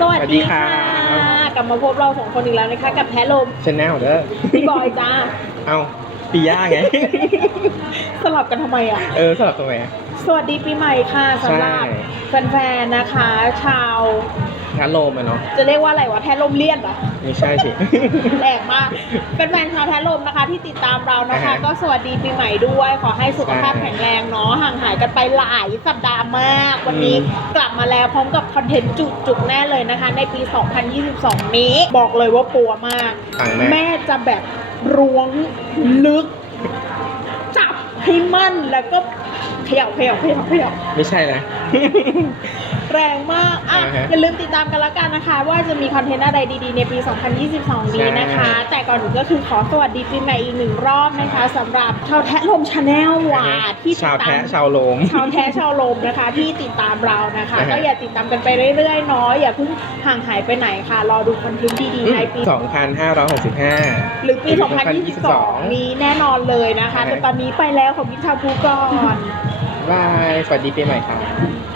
สวัสสวัสดีดีครัค่ะ กลับมาพบเราสองคนอีกแล้วนะคะ กับแท้ลมชแนลเด้อพี่บอยจ้า เอาปีย่าไง สลับกันทำไมอะ เออ สลับตรงไหนอะ สวัสดีปีใหม่ค่ะสำหรับใช่แฟนๆนะคะ ชาวงานโลมอะเนาะจะเรียกว่าอะไรวะแท้ลมเลี่ยนเหรอไม่ใช่สิแรงมากเป็นแฟนชาวแท้ลมนะคะ ที่ติดตามเรานะคะอ่าฮะก็สวัสดีปีใหม่ด้วยขอให้สุขภาพใช่แข็งแรงเนาะห่างหายกันไปหลายสัปดาห์มาก วันนี้อืมกลับมาแล้วพร้อมกับคอนเทนต์จุกๆแน่เลยนะคะ ในปี 2022 นี้บอกเลยว่าปัวมากปังแม่แม่จะแบบล้วงลึก จับให้มั่นแล้วก็เขย่าเขย่าเขย่าเขย่าไม่ใช่นะ แรงมาก อะอ่าฮะอย่าลืมติดตามกันละกันนะคะ ว่าจะมีคอนเทนต์อะไรดีๆ ในปี 2022 นี้นะคะแต่ก่อนอื่นก็คือขอสวัสดีปีใหม่อีกหนึ่งรอบนะคะสำหรับชาวแทะลมชาแนลว่ะที่ติดชาวตาแท้มชาวโลมชาวแท้ชาวลมนะคะที่ติดตามเรานะคะอ่าฮะ ก็อย่าติดตามกันไปเรื่อยๆเนาะอย่าเพิ่งห่างหายไปไหนค่ะ รอดูคอนเทนต์ดีๆในปี 2,565 หรือปีหรือ2022 นี้แน่นอนเลยนะคะอ่าฮะแต่ตอนนี้ไปแล้วของกินชาบูก่อน บายสวัสดีปีใหม่ครับ